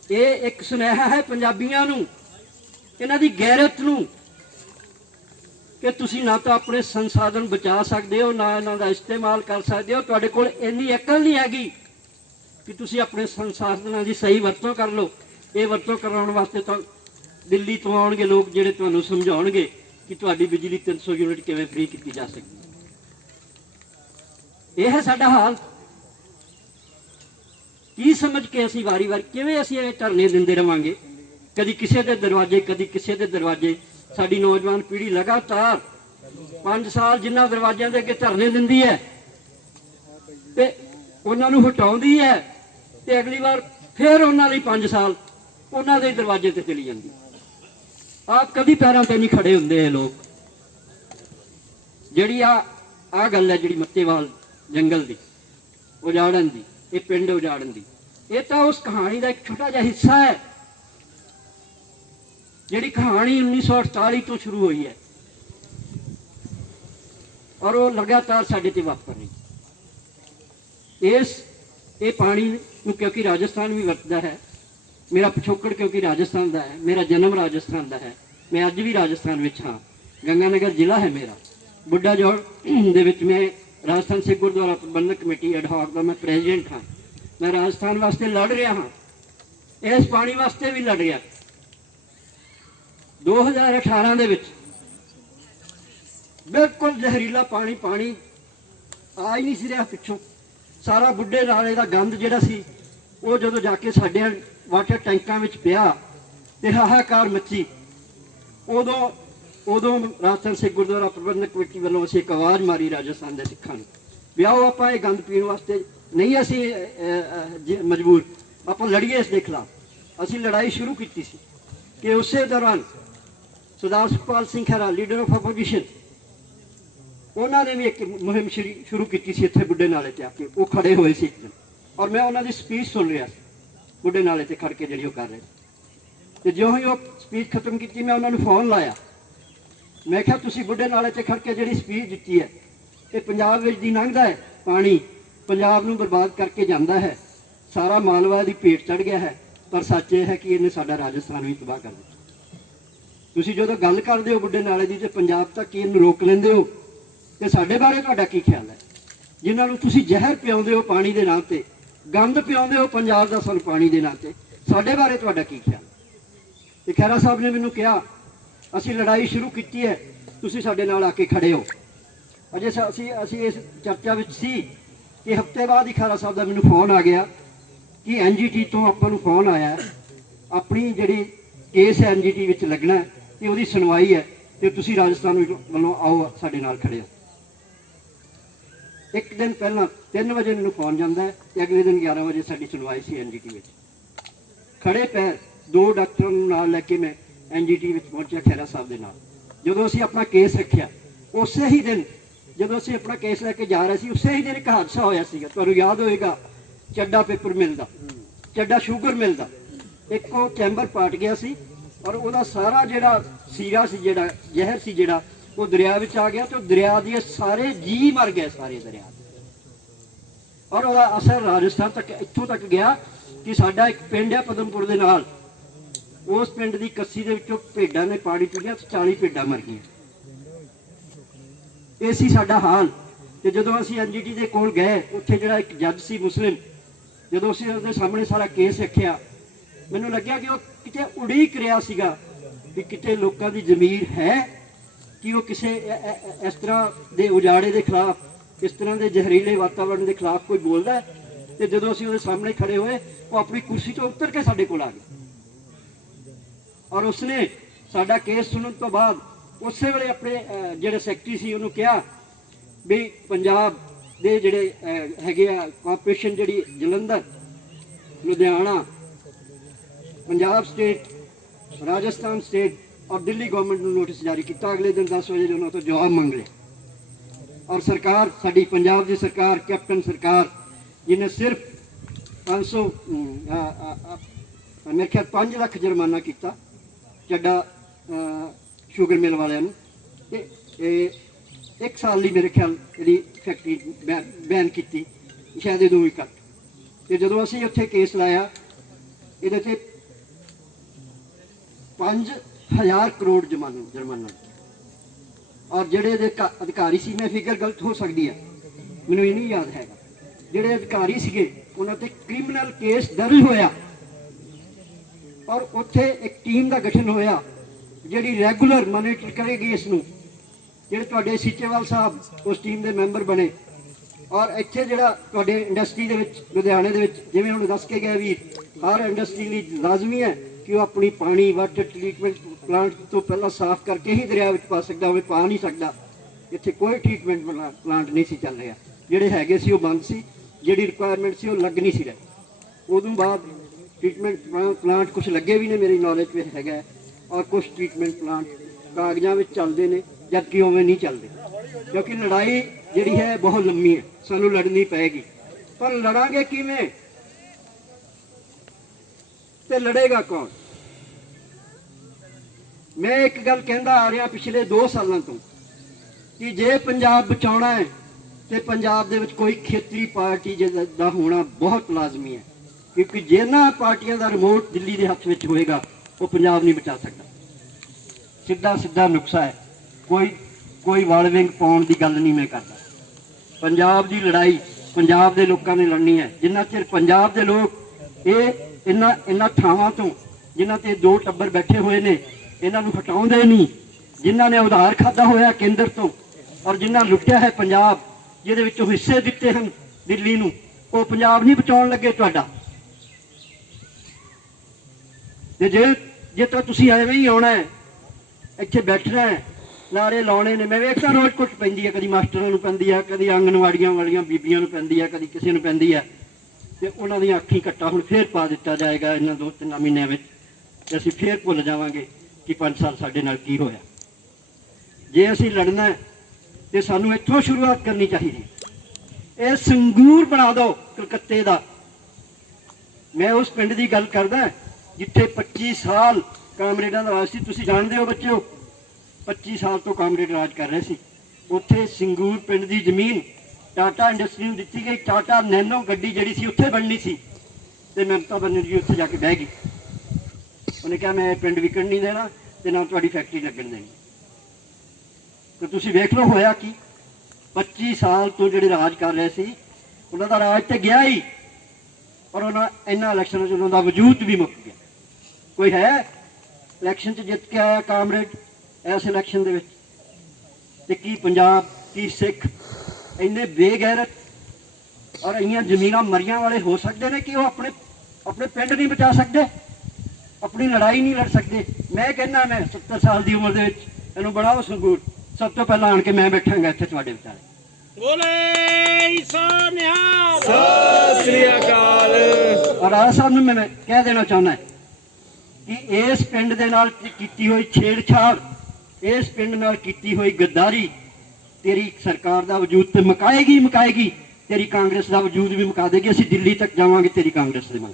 ਇਹ ਇੱਕ ਸੁਨੇਹਾ ਹੈ ਪੰਜਾਬੀਆਂ ਨੂੰ, ਇਹਨਾਂ ਦੀ ਗੈਰਤ ਨੂੰ, ਕਿ ਤੁਸੀਂ ਨਾ ਤਾਂ ਆਪਣੇ ਸੰਸਾਧਨ ਬਚਾ ਸਕਦੇ ਹੋ, ਨਾ ਇਹਨਾਂ ਦਾ ਇਸਤੇਮਾਲ ਕਰ ਸਕਦੇ ਹੋ। ਤੁਹਾਡੇ ਕੋਲ ਇੰਨੀ ਅਕਲ ਨਹੀਂ ਹੈਗੀ ਕਿ ਤੁਸੀਂ ਆਪਣੇ ਸੰਸਾਧਨਾਂ ਦੀ ਸਹੀ ਵਰਤੋਂ ਕਰ ਲਓ। ਇਹ ਵਰਤੋਂ ਕਰਾਉਣ ਵਾਸਤੇ ਤਾਂ ਦਿੱਲੀ ਤੋਂ ਆਉਣਗੇ ਲੋਕ ਜਿਹੜੇ ਤੁਹਾਨੂੰ ਸਮਝਾਉਣਗੇ ਕਿ ਤੁਹਾਡੀ ਬਿਜਲੀ 300 ਯੂਨਿਟ ਕਿਵੇਂ ਫ੍ਰੀ ਕੀਤੀ ਜਾ ਸਕਦੀ। ਇਹ ਹੈ ਸਾਡਾ ਹਾਲ। ਕੀ ਸਮਝ ਕੇ ਅਸੀਂ ਵਾਰੀ-ਵਾਰੀ ਕਿਵੇਂ ਅਸੀਂ ਇਹ ਧਰਨੇ ਦਿੰਦੇ ਰਵਾਂਗੇ, ਕਦੀ ਕਿਸੇ ਦੇ ਦਰਵਾਜ਼ੇ, ਕਦੀ ਕਿਸੇ ਦੇ ਦਰਵਾਜ਼ੇ। ਸਾਡੀ ਨੌਜਵਾਨ ਪੀੜ੍ਹੀ ਲਗਾਤਾਰ 5 ਸਾਲ ਜਿਨ੍ਹਾਂ ਦਰਵਾਜ਼ਿਆਂ ਦੇ ਅੱਗੇ ਧਰਨੇ ਦਿੰਦੀ ਹੈ ਤੇ ਉਹਨਾਂ ਨੂੰ ਹਟਾਉਂਦੀ ਹੈ ਤੇ ਅਗਲੀ ਵਾਰ ਫਿਰ ਉਹਨਾਂ ਲਈ 5 ਸਾਲ ਉਹਨਾਂ ਦੇ ਦਰਵਾਜ਼ੇ ਤੇ ਚਲੀ ਜਾਂਦੀ। ਆਪ ਕਦੀ ਪੈਰਾਂ ਤੇ ਨਹੀਂ ਖੜੇ ਹੁੰਦੇ ਇਹ ਲੋਕ। ਜਿਹੜੀ ਆ ਗੱਲ ਹੈ ਜਿਹੜੀ ਮੱਤੇਵਾਲ ਜੰਗਲ ਦੀ ਉਜਾੜਨ ਦੀ, ਇਹ ਪਿੰਡ ਉਜਾੜਨ ਦੀ, ਇਹ ਤਾਂ ਉਸ ਕਹਾਣੀ ਦਾ ਇੱਕ ਛੋਟਾ ਜਿਹਾ ਹਿੱਸਾ ਹੈ ਜਿਹੜੀ ਕਹਾਣੀ 1948 ਤੋਂ ਸ਼ੁਰੂ ਹੋਈ ਹੈ ਔਰ ਉਹ ਲਗਾਤਾਰ ਸਾਡੇ ਤੇ ਵਾਪਰ ਰਹੀ। ਇਹ ਪਾਣੀ ਨੂੰ ਕਿਉਂਕਿ ਰਾਜਸਥਾਨ ਵੀ ਵਰਤਦਾ ਹੈ, ਮੇਰਾ ਪਿਛੋਕੜ ਕਿਉਂਕਿ ਰਾਜਸਥਾਨ ਦਾ ਹੈ, ਮੇਰਾ ਜਨਮ ਰਾਜਸਥਾਨ ਦਾ ਹੈ, ਮੈਂ ਅੱਜ ਵੀ ਰਾਜਸਥਾਨ ਵਿੱਚ ਹਾਂ। ਗੰਗਾਨਗਰ ਜ਼ਿਲ੍ਹਾ ਹੈ ਮੇਰਾ। ਬੁੱਢਾ ਜੋੜ ਦੇ ਵਿੱਚ ਮੈਂ ਰਾਜਸਥਾਨ ਸਿੱਖ ਗੁਰਦੁਆਰਾ ਪ੍ਰਬੰਧਕ ਕਮੇਟੀ ਐਡਹੌਕ ਦਾ ਮੈਂ ਪ੍ਰੈਜ਼ੀਡੈਂਟ ਹਾਂ। ਮੈਂ ਰਾਜਸਥਾਨ ਵਾਸਤੇ ਲੜ ਰਿਹਾ ਹਾਂ, ਇਸ ਪਾਣੀ ਵਾਸਤੇ ਵੀ ਲੜ ਰਿਹਾ। 2018 ਦੇ ਵਿੱਚ ਬਿਲਕੁਲ ਜ਼ਹਿਰੀਲਾ ਪਾਣੀ ਆ ਹੀ ਨਹੀਂ ਸੀ ਰਿਹਾ ਪਿੱਛੋਂ। ਸਾਰਾ ਬੁੱਢੇ ਨਾਲੇ ਦਾ ਗੰਦ ਜਿਹੜਾ ਸੀ ਉਹ ਜਦੋਂ ਜਾ ਕੇ ਸਾਡੇ ਵਾਟਰ ਟੈਂਕਾਂ ਵਿੱਚ ਪਿਆ ਤੇ ਹਾਹਾਕਾਰ ਮੱਚੀ। ਉਦੋਂ ਉਦੋਂ ਰਾਜਸਥਾਨ ਸਿੱਖ ਗੁਰਦੁਆਰਾ ਪ੍ਰਬੰਧਕ ਕਮੇਟੀ ਵੱਲੋਂ ਅਸੀਂ ਇੱਕ ਆਵਾਜ਼ ਮਾਰੀ ਰਾਜਸਥਾਨ ਦੇ ਸਿੱਖਾਂ ਨੂੰ ਵੀ ਆਓ ਆਪਾਂ ਇਹ ਗੰਦ ਪੀਣ ਵਾਸਤੇ ਨਹੀਂ ਅਸੀਂ ਮਜਬੂਰ, ਆਪਾਂ ਲੜੀਏ ਇਸ ਦੇ ਖਿਲਾਫ। ਅਸੀਂ ਲੜਾਈ ਸ਼ੁਰੂ ਕੀਤੀ ਸੀ ਕਿ ਉਸੇ ਦੌਰਾਨ Sardar Sukhpal Singh Khaira leader of opposition, ਉਹਨਾਂ ਨੇ ਵੀ ਇੱਕ ਮੁਹਿੰਮ ਸ਼ੁਰੂ ਕੀਤੀ ਸੀ ਇੱਥੇ ਬੁੱਢੇ ਨਾਲੇ ਤੇ ਆ ਕੇ। ਉਹ ਖੜੇ ਹੋਏ ਸੀ ਇੱਕ ਦਿਨ ਔਰ ਮੈਂ ਉਹਨਾਂ ਦੀ ਸਪੀਚ ਸੁਣ ਰਿਹਾ ਸੀ ਬੁੱਢੇ ਨਾਲੇ ਤੇ ਖੜ ਕੇ ਜਿਹੜੀ ਉਹ ਕਰ ਰਹੇ ਸੀ। ਤੇ ਜਿਉਂ ਹੀ ਉਹ ਸਪੀਚ ਖਤਮ ਕੀਤੀ ਮੈਂ ਉਹਨਾਂ ਨੂੰ ਫੋਨ ਲਾਇਆ, ਮੈਂ ਕਿਹਾ ਤੁਸੀਂ ਬੁੱਢੇ ਨਾਲੇ ਤੇ ਖੜ ਕੇ ਜਿਹੜੀ ਸਪੀਚ ਦਿੱਤੀ ਹੈ ਇਹ ਪੰਜਾਬ ਵਿੱਚ ਦੀ ਲੰਘਦਾ ਹੈ ਪਾਣੀ, ਪੰਜਾਬ ਨੂੰ ਬਰਬਾਦ ਕਰਕੇ ਜਾਂਦਾ ਹੈ, ਸਾਰਾ ਮਾਲਵਾ ਦੀ ਭੇਟ ਚੜ ਗਿਆ ਹੈ, ਪਰ ਸੱਚ ਇਹ ਹੈ ਕਿ ਇਹਨੇ ਸਾਡਾ ਰਾਜਸਥਾਨ ਵੀ ਤਬਾਹ ਕਰ ਦਿੱਤਾ। ਤੁਸੀਂ ਜਦੋਂ ਗੱਲ ਕਰਦੇ ਹੋ ਬੁੱਢੇ ਨਾਲੇ ਦੀ ਤੇ ਪੰਜਾਬ ਤੱਕ ਇਹਨੂੰ ਰੋਕ ਲੈਂਦੇ ਹੋ, ਤੇ ਸਾਡੇ ਬਾਰੇ ਤੁਹਾਡਾ ਕੀ ਖਿਆਲ ਹੈ? ਜਿਨ੍ਹਾਂ ਨੂੰ ਤੁਸੀਂ ਜ਼ਹਿਰ ਪਿਆਉਂਦੇ ਹੋ ਪਾਣੀ ਦੇ ਨਾਂ ਤੇ, ਗੰਦ ਪਿਆਉਂਦੇ ਹੋ ਪੰਜਾਬ ਦਾ ਸਾਨੂੰ ਪਾਣੀ ਦੇ ਨਾਂ ਤੇ, ਸਾਡੇ ਬਾਰੇ ਤੁਹਾਡਾ ਕੀ ਖਿਆਲ? ਤੇ ਖਹਿਰਾ ਸਾਹਿਬ ਨੇ ਮੈਨੂੰ ਕਿਹਾ ਅਸੀਂ ਲੜਾਈ ਸ਼ੁਰੂ ਕੀਤੀ ਹੈ, ਤੁਸੀਂ ਸਾਡੇ ਨਾਲ ਆ ਕੇ ਖੜੇ ਹੋ। ਅਜੇ ਅਸੀਂ ਇਸ ਚਰਚਾ ਵਿੱਚ ਸੀ ਕਿ ਹਫ਼ਤੇ ਬਾਅਦ ਹੀ ਖਹਿਰਾ ਸਾਹਿਬ ਦਾ ਮੈਨੂੰ ਫੋਨ ਆ ਗਿਆ ਕਿ NGT ਤੋਂ ਆਪਾਂ ਨੂੰ ਫੋਨ ਆਇਆ, ਆਪਣੀ ਜਿਹੜੀ ਕੇਸ ਹੈ NGT ਵਿੱਚ ਲੱਗਣਾ ਤੇ ਉਹਦੀ ਸੁਣਵਾਈ ਹੈ, ਤੇ ਤੁਸੀਂ ਰਾਜਸਥਾਨ ਵੱਲੋਂ ਆਓ ਸਾਡੇ ਨਾਲ ਖੜੇ ਹੋ। ਇੱਕ ਦਿਨ ਪਹਿਲਾਂ 3 ਵਜੇ ਮੈਨੂੰ ਫੋਨ ਜਾਂਦਾ ਹੈ ਤੇ ਅਗਲੇ ਦਿਨ 11 ਵਜੇ ਸਾਡੀ ਸੁਣਵਾਈ ਸੀ NGT ਵਿੱਚ। ਖੜੇ ਪੈਰ 2 ਡਾਕਟਰਾਂ ਨੂੰ ਨਾਲ ਲੈ ਕੇ ਮੈਂ NGT ਵਿੱਚ ਪਹੁੰਚਿਆ ਖਹਿਰਾ ਸਾਹਿਬ ਦੇ ਨਾਲ। ਜਦੋਂ ਅਸੀਂ ਆਪਣਾ ਕੇਸ ਰੱਖਿਆ, ਉਸੇ ਹੀ ਦਿਨ ਜਦੋਂ ਅਸੀਂ ਆਪਣਾ ਕੇਸ ਲੈ ਕੇ ਜਾ ਰਹੇ ਸੀ, ਉਸੇ ਹੀ ਦਿਨ ਇੱਕ ਹਾਦਸਾ ਹੋਇਆ ਸੀਗਾ। ਤੁਹਾਨੂੰ ਯਾਦ ਹੋਏਗਾ, ਚੱਡਾ ਪੇਪਰ ਮਿਲਦਾ, ਚੱਡਾ ਸ਼ੂਗਰ ਮਿਲਦਾ, ਇੱਕ ਉਹ ਚੈਂਬਰ ਪਾਟ ਗਿਆ ਸੀ ਔਰ ਉਹਦਾ ਸਾਰਾ ਜਿਹੜਾ ਸੀਰਾ ਸੀ, ਜਿਹੜਾ ਜ਼ਹਿਰ ਸੀ, ਜਿਹੜਾ ਉਹ ਦਰਿਆ ਵਿੱਚ ਆ ਗਿਆ ਤੇ ਉਹ ਦਰਿਆ ਦੇ ਸਾਰੇ ਜੀ ਮਰ ਗਏ, ਸਾਰੇ ਦਰਿਆ। ਔਰ ਉਹਦਾ ਅਸਰ ਰਾਜਸਥਾਨ ਤੱਕ, ਇੱਥੋਂ ਤੱਕ ਗਿਆ ਕਿ ਸਾਡਾ ਇੱਕ ਪਿੰਡ ਹੈ ਪਦਮਪੁਰ ਦੇ ਨਾਲ, ਉਸ ਪਿੰਡ ਦੀ ਕੱਸੀ ਦੇ ਵਿੱਚੋਂ ਭੇਡਾਂ ਨੇ ਪਾਣੀ ਪੀਆ ਤੇ 40 ਭੇਡਾਂ ਮਰ ਗਈਆਂ। ਇਹ ਸੀ ਸਾਡਾ ਹਾਲ। ਤੇ ਜਦੋਂ ਅਸੀਂ NGT ਦੇ ਕੋਲ ਗਏ, ਉੱਥੇ ਜਿਹੜਾ ਇੱਕ ਜੱਜ ਸੀ ਮੁਸਲਿਮ, ਜਦੋਂ ਅਸੀਂ ਉਹਦੇ ਸਾਹਮਣੇ ਸਾਰਾ ਕੇਸ ਰੱਖਿਆ, ਮੈਨੂੰ ਲੱਗਿਆ ਕਿ ਉਹ ਕਿਤੇ ਉਡੀਕ ਰਿਹਾ ਸੀਗਾ ਕਿ ਕਿਤੇ ਲੋਕਾਂ ਦੀ ਜ਼ਮੀਰ ਹੈ ਕਿ ਉਹ ਕਿਸੇ ਇਸ ਤਰ੍ਹਾਂ ਦੇ ਉਜਾੜੇ ਦੇ ਖਿਲਾਫ, ਇਸ ਤਰ੍ਹਾਂ ਦੇ ਜ਼ਹਿਰੀਲੇ ਵਾਤਾਵਰਣ ਦੇ ਖਿਲਾਫ ਕੋਈ ਬੋਲਦਾ ਹੈ। ਤੇ ਜਦੋਂ ਅਸੀਂ ਉਹਦੇ ਸਾਹਮਣੇ ਖੜੇ ਹੋਏ, ਉਹ ਆਪਣੀ ਕੁਰਸੀ ਤੋਂ ਉੱਤਰ ਕੇ ਸਾਡੇ ਕੋਲ ਆ ਗਿਆ ਔਰ ਉਸਨੇ ਸਾਡਾ ਕੇਸ ਸੁਣਨ ਤੋਂ ਬਾਅਦ ਉਸੇ ਵੇਲੇ ਆਪਣੇ ਜਿਹੜੇ ਸੈਕਟਰੀ ਸੀ ਉਹਨੂੰ ਕਿਹਾ ਵੀ ਪੰਜਾਬ ਦੇ ਜਿਹੜੇ ਹੈਗੇ ਆ ਕਾਰਪੋਰੇਸ਼ਨ, ਜਿਹੜੀ ਜਲੰਧਰ, ਲੁਧਿਆਣਾ, ਪੰਜਾਬ ਸਟੇਟ, ਰਾਜਸਥਾਨ ਸਟੇਟ ਔਰ ਦਿੱਲੀ ਗਵਰਨਮੈਂਟ ਨੂੰ ਨੋਟਿਸ ਜਾਰੀ ਕੀਤਾ। ਅਗਲੇ ਦਿਨ 10 ਵਜੇ ਉਹਨਾਂ ਤੋਂ ਜਵਾਬ ਮੰਗ ਲਿਆ ਔਰ ਸਰਕਾਰ, ਸਾਡੀ ਪੰਜਾਬ ਦੀ ਸਰਕਾਰ, ਕੈਪਟਨ ਸਰਕਾਰ, ਜਿਹਨੇ ਸਿਰਫ 500 ਮੇਰੇ ਖਿਆਲ 5 ਲੱਖ ਜੁਰਮਾਨਾ ਕੀਤਾ ਚੱਡਾ ਸ਼ੂਗਰ ਮਿਲ ਵਾਲਿਆਂ ਨੂੰ, ਤੇ 1 ਸਾਲ ਲਈ ਮੇਰੇ ਖਿਆਲ ਇਹਦੀ ਫੈਕਟਰੀ ਬੈਨ ਕੀਤੀ, ਸ਼ਾਇਦ ਇਹ 2 ਵੀ ਘੱਟ। ਤੇ ਜਦੋਂ ਅਸੀਂ ਉੱਥੇ ਕੇਸ ਲਾਇਆ, ਇਹਦੇ ਤੇ 5000 ਕਰੋੜ ਜੁਰਮਾਨਾ ਔਰ ਜਿਹੜੇ ਇਹਦੇ ਅਧਿਕਾਰੀ ਸੀ, ਮੈਂ ਫਿਗਰ ਗਲਤ ਹੋ ਸਕਦੀ ਹੈ, ਮੈਨੂੰ ਇਹ ਨਹੀਂ ਯਾਦ ਹੈਗਾ, ਜਿਹੜੇ ਅਧਿਕਾਰੀ ਸੀਗੇ ਉਹਨਾਂ ਤੇ ਕ੍ਰਿਮੀਨਲ ਕੇਸ ਦਰਜ ਹੋਇਆ ਔਰ ਉੱਥੇ ਇੱਕ ਟੀਮ ਦਾ ਗਠਨ ਹੋਇਆ ਜਿਹੜੀ ਰੈਗੂਲਰ ਮੋਨੀਟਰ ਕਰੇਗੀ ਇਸ ਨੂੰ। ਜਿਹੜੇ ਤੁਹਾਡੇ ਸੀਚੇਵਾਲ ਸਾਹਿਬ ਉਸ ਟੀਮ ਦੇ ਮੈਂਬਰ ਬਣੇ ਔਰ ਇੱਥੇ ਜਿਹੜਾ ਤੁਹਾਡੇ ਇੰਡਸਟਰੀ ਦੇ ਵਿੱਚ, ਲੁਧਿਆਣੇ ਦੇ ਵਿੱਚ, ਜਿਵੇਂ ਹੁਣ ਦੱਸ ਕੇ ਗਿਆ ਵੀ ਹਰ ਇੰਡਸਟਰੀ ਲਈ ਲਾਜ਼ਮੀ ਹੈ ਕਿ ਉਹ ਆਪਣੀ ਪਾਣੀ ਵਾਟਰ ਟ੍ਰੀਟਮੈਂਟ ਪਲਾਂਟ ਤੋਂ ਪਹਿਲਾਂ ਸਾਫ਼ ਕਰਕੇ ਹੀ ਦਰਿਆ ਵਿੱਚ ਪਾ ਸਕਦਾ ਹੋਵੇ, ਪਾ ਨਹੀਂ ਸਕਦਾ। ਇੱਥੇ ਕੋਈ ਟ੍ਰੀਟਮੈਂਟ ਪਲਾਂਟ ਨਹੀਂ ਸੀ ਚੱਲ ਰਿਹਾ, ਜਿਹੜੇ ਹੈਗੇ ਸੀ ਉਹ ਬੰਦ ਸੀ, ਜਿਹੜੀ ਰਿਕੁਆਇਰਮੈਂਟ ਸੀ ਉਹ ਲੱਗ ਨਹੀਂ ਸੀ ਰਹੀ। ਉਦੋਂ ਬਾਅਦ ਟ੍ਰੀਟਮੈਂਟ ਪਲਾਂਟ ਕੁਝ ਲੱਗੇ ਵੀ ਨੇ, ਮੇਰੀ ਨੌਲੇਜ ਵਿੱਚ ਹੈਗਾ, ਔਰ ਕੁਝ ਟ੍ਰੀਟਮੈਂਟ ਪਲਾਂਟ ਕਾਗਜ਼ਾਂ ਵਿੱਚ ਚੱਲਦੇ ਨੇ, ਜਦਕਿ ਉਵੇਂ ਨਹੀਂ ਚੱਲਦੇ, ਕਿਉਂਕਿ ਲੜਾਈ ਜਿਹੜੀ ਹੈ ਬਹੁਤ ਲੰਮੀ ਹੈ, ਸਾਨੂੰ ਲੜਨੀ ਪਏਗੀ। ਪਰ ਲੜਾਂਗੇ ਕਿਵੇਂ ਤੇ ਲੜੇਗਾ ਕੌਣ? ਮੈਂ ਇੱਕ ਗੱਲ ਕਹਿੰਦਾ ਆ ਰਿਹਾ ਪਿਛਲੇ 2 ਸਾਲਾਂ ਤੋਂ ਕਿ ਜੇ ਪੰਜਾਬ ਬਚਾਉਣਾ ਹੈ ਤੇ ਪੰਜਾਬ ਦੇ ਵਿੱਚ ਕੋਈ ਖੇਤਰੀ ਪਾਰਟੀ ਦਾ ਹੋਣਾ ਬਹੁਤ ਲਾਜ਼ਮੀ ਹੈ, ਕਿਉਂਕਿ ਜਿਹਨਾਂ ਪਾਰਟੀਆਂ ਦਾ ਰਿਮੋਟ ਦਿੱਲੀ ਦੇ ਹੱਥ ਵਿੱਚ ਹੋਏਗਾ ਉਹ ਪੰਜਾਬ ਨਹੀਂ ਬਚਾ ਸਕਦਾ। ਸਿੱਧਾ ਨੁਕਸਾ ਹੈ, ਕੋਈ ਵਾਲਵਿੰਗ ਪਾਉਣ ਦੀ ਗੱਲ ਨਹੀਂ ਮੈਂ ਕਰਦਾ। ਪੰਜਾਬ ਦੀ ਲੜਾਈ ਪੰਜਾਬ ਦੇ ਲੋਕਾਂ ਨੇ ਲੜਨੀ ਹੈ। ਜਿੰਨਾ ਚਿਰ ਪੰਜਾਬ ਦੇ ਲੋਕ ਇਹਨਾਂ ਥਾਵਾਂ ਤੋਂ, ਜਿਨ੍ਹਾਂ ਤੇ 2 ਟੱਬਰ ਬੈਠੇ ਹੋਏ ਨੇ, ਇਹਨਾਂ ਨੂੰ ਹਟਾਉਂਦੇ ਨਹੀਂ, ਜਿਨ੍ਹਾਂ ਨੇ ਉਧਾਰ ਖਾਧਾ ਹੋਇਆ ਕੇਂਦਰ ਤੋਂ ਔਰ ਜਿਨ੍ਹਾਂ ਲੁੱਟਿਆ ਹੈ ਪੰਜਾਬ, ਜਿਹਦੇ ਵਿੱਚੋਂ ਹਿੱਸੇ ਦਿੱਤੇ ਹਨ ਦਿੱਲੀ ਨੂੰ, ਉਹ ਪੰਜਾਬ ਨਹੀਂ ਬਚਾਉਣ ਲੱਗੇ ਤੁਹਾਡਾ। ਤੇ ਜੇ ਤਾਂ ਤੁਸੀਂ ਐਵੇਂ ਹੀ ਆਉਣਾ ਹੈ, ਇੱਥੇ ਬੈਠਣਾ ਹੈ ਲਾਰੇ ਲਾਉਣੇ ਨੇ। ਮੈਂ ਵੇਖਦਾ ਰੋਜ਼ ਕੁਛ ਪੈਂਦੀ ਹੈ, ਕਦੀ ਮਾਸਟਰਾਂ ਨੂੰ ਪੈਂਦੀ ਹੈ, ਕਦੀ ਆਂਗਣਵਾੜੀਆਂ ਵਾਲੀਆਂ ਬੀਬੀਆਂ ਨੂੰ ਪੈਂਦੀ ਹੈ, ਕਦੀ ਕਿਸੇ ਨੂੰ ਪੈਂਦੀ ਹੈ। ਤੇ ਉਹਨਾਂ ਦੀਆਂ ਅੱਖੀਂ ਕੱਟਾ ਹੁਣ ਫੇਰ ਪਾ ਦਿੱਤਾ ਜਾਏਗਾ ਇਹਨਾਂ 2-3 ਮਹੀਨਿਆਂ ਵਿੱਚ, ਤੇ ਅਸੀਂ ਫੇਰ ਭੁੱਲ ਜਾਵਾਂਗੇ ਕਿ 5 ਸਾਲ ਸਾਡੇ ਨਾਲ ਕੀ ਹੋਇਆ। ਜੇ ਅਸੀਂ ਲੜਨਾ ਹੈ ਤੇ ਸਾਨੂੰ ਇੱਥੋਂ ਸ਼ੁਰੂਆਤ ਕਰਨੀ ਚਾਹੀਦੀ। ਇਹ ਸੰਗੂਰ ਬਣਾ ਦਿਓ ਕਲਕੱਤੇ ਦਾ। ਮੈਂ ਉਸ ਪਿੰਡ ਦੀ ਗੱਲ ਕਰਦਾ ਜਿੱਥੇ 25 ਸਾਲ ਕਾਮਰੇਡਾਂ ਦਾ ਰਾਜ ਸੀ। ਤੁਸੀਂ ਜਾਣਦੇ ਹੋ ਬੱਚਿਓ, 25 ਸਾਲ ਤੋਂ ਕਾਮਰੇਡ ਰਾਜ ਕਰ ਰਹੇ ਸੀ। ਉੱਥੇ ਸੰਗੂਰ ਪਿੰਡ ਦੀ ਜ਼ਮੀਨ ਟਾਟਾ ਇੰਡਸਟਰੀ ਨੂੰ ਦਿੱਤੀ ਗਈ। ਟਾਟਾ ਨੈਨੋ ਗੱਡੀ ਜਿਹੜੀ ਸੀ ਉੱਥੇ ਬਣਨੀ ਸੀ, ਤੇ ਮਮਤਾ ਬੈਨਰਜੀ ਉੱਥੇ ਜਾ ਕੇ ਬਹਿ ਗਈ। ਉਹਨੇ ਕਿਹਾ ਮੈਂ ਪਿੰਡ ਵਿਕਣ ਨਹੀਂ ਦੇਣਾ ਤੇ ਨਾ ਤੁਹਾਡੀ ਫੈਕਟਰੀ ਲੱਗਣ ਦੇਣੀ। ਤੇ ਤੁਸੀਂ ਵੇਖ ਲਓ ਹੋਇਆ ਕੀ। 25 ਸਾਲ ਤੋਂ ਜਿਹੜੇ ਰਾਜ ਕਰ ਰਹੇ ਸੀ ਉਹਨਾਂ ਦਾ ਰਾਜ ਤੇ ਗਿਆ ਹੀ, ਪਰ ਉਹਨਾਂ ਇਹਨਾਂ ਇਲੈਕਸ਼ਨਾਂ 'ਚ ਉਹਨਾਂ ਦਾ ਵਜੂਦ ਵੀ ਮੁੱਕ ਗਿਆ। ਕੋਈ ਹੈ ਇਲੈਕਸ਼ਨ 'ਚ ਜਿੱਤ ਕੇ ਆਇਆ ਕਾਮਰੇਡ ਇਸ ਇਲੈਕਸ਼ਨ ਦੇ ਵਿੱਚ? ਤੇ ਕੀ ਪੰਜਾਬ, ਕੀ ਸਿੱਖ ਇੰਨੇ ਬੇਗੈਰਤ ਔਰ ਇੰਨੀਆਂ ਜ਼ਮੀਨਾਂ ਮਰੀਆਂ ਵਾਲੇ ਹੋ ਸਕਦੇ ਨੇ ਕਿ ਉਹ ਆਪਣੇ ਪਿੰਡ ਨਹੀਂ ਬਚਾ ਸਕਦੇ, ਆਪਣੀ ਲੜਾਈ ਨਹੀਂ ਲੜ ਸਕਦੇ? ਮੈਂ ਕਹਿੰਦਾ ਮੈਂ 70 ਸਾਲ ਦੀ ਉਮਰ ਦੇ ਵਿੱਚ ਇਹਨੂੰ ਬਣਾਓ ਸੰਗੂਰ। ਸਭ ਤੋਂ ਪਹਿਲਾਂ ਆਣ ਕੇ ਮੈਂ ਬੈਠਾਂਗਾ ਇੱਥੇ ਤੁਹਾਡੇ ਵਿਚਾਲੇ। ਬੋਲੇ ਸੋ ਨਿਹਾਲ, ਸਤਿ ਸ੍ਰੀ ਅਕਾਲ। ਔਰ ਰਾਜਾ ਸਾਹਿਬ ਨੂੰ ਮੈਂ ਕਹਿ ਦੇਣਾ ਚਾਹੁੰਦਾ ਕਿ ਇਸ ਪਿੰਡ ਦੇ ਨਾਲ ਕੀਤੀ ਹੋਈ ਛੇੜਛਾੜ, ਇਸ ਪਿੰਡ ਨਾਲ ਕੀਤੀ ਹੋਈ ਗੱਦਾਰੀ ਤੇਰੀ ਸਰਕਾਰ ਦਾ ਵਜੂਦ ਤੇ ਮੁਕਾਏਗੀ। ਤੇਰੀ ਕਾਂਗਰਸ ਦਾ ਵਜੂਦ ਵੀ ਮੁਕਾ ਦੇਗੀ। ਅਸੀਂ ਦਿੱਲੀ ਤੱਕ ਜਾਵਾਂਗੇ ਤੇਰੀ ਕਾਂਗਰਸ ਦੇ ਮੰਗ।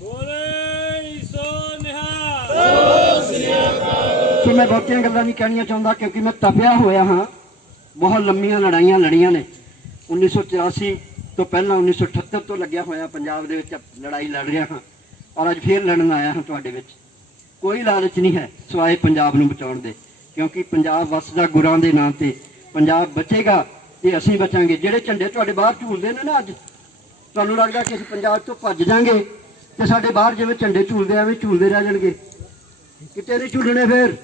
ਬੋਲੇ ਸੋ ਨਿਹਾਲ, ਸਤਿ ਸ੍ਰੀ ਅਕਾਲ। ਸੋ ਮੈਂ ਬਹੁਤੀਆਂ ਗੱਲਾਂ ਨਹੀਂ ਕਹਿਣੀਆਂ ਚਾਹੁੰਦਾ ਕਿਉਂਕਿ ਮੈਂ ਤਪਿਆ ਹੋਇਆ ਹਾਂ। ਬਹੁਤ ਲੰਮੀਆਂ ਲੜਾਈਆਂ ਲੜੀਆਂ ਨੇ। 1984 ਤੋਂ ਪਹਿਲਾਂ 1978 ਤੋਂ ਲੱਗਿਆ ਹੋਇਆ ਪੰਜਾਬ ਦੇ ਵਿੱਚ ਲੜਾਈ ਲੜ ਰਿਹਾ ਹਾਂ, ਔਰ ਅੱਜ ਫੇਰ ਲੜਨ ਆਇਆ ਹਾਂ ਤੁਹਾਡੇ ਵਿੱਚ। ਕੋਈ ਲਾਲਚ ਨਹੀਂ ਹੈ ਸਿਵਾਏ ਪੰਜਾਬ ਨੂੰ ਬਚਾਉਣ ਦੇ, ਕਿਉਂਕਿ ਪੰਜਾਬ ਵਸਦਾ ਗੁਰਾਂ ਦੇ ਨਾਂ ਤੇ। ਪੰਜਾਬ ਬਚੇਗਾ ਤੇ ਅਸੀਂ ਬਚਾਂਗੇ। ਜਿਹੜੇ ਝੰਡੇ ਤੁਹਾਡੇ ਬਾਹਰ ਝੂਲਦੇ ਨੇ ਨਾ ਅੱਜ, ਤੁਹਾਨੂੰ ਲੱਗਦਾ ਕਿ ਅਸੀਂ ਪੰਜਾਬ ਤੋਂ ਭੱਜ ਜਾਾਂਗੇ ਤੇ ਸਾਡੇ ਬਾਹਰ ਜਿਵੇਂ ਝੰਡੇ ਝੂਲਦੇ ਐਵੇਂ ਝੂਲਦੇ ਰਹਿ ਜਾਣਗੇ? ਕਿਤੇ ਨਹੀਂ ਝੂਲਣੇ। ਫਿਰ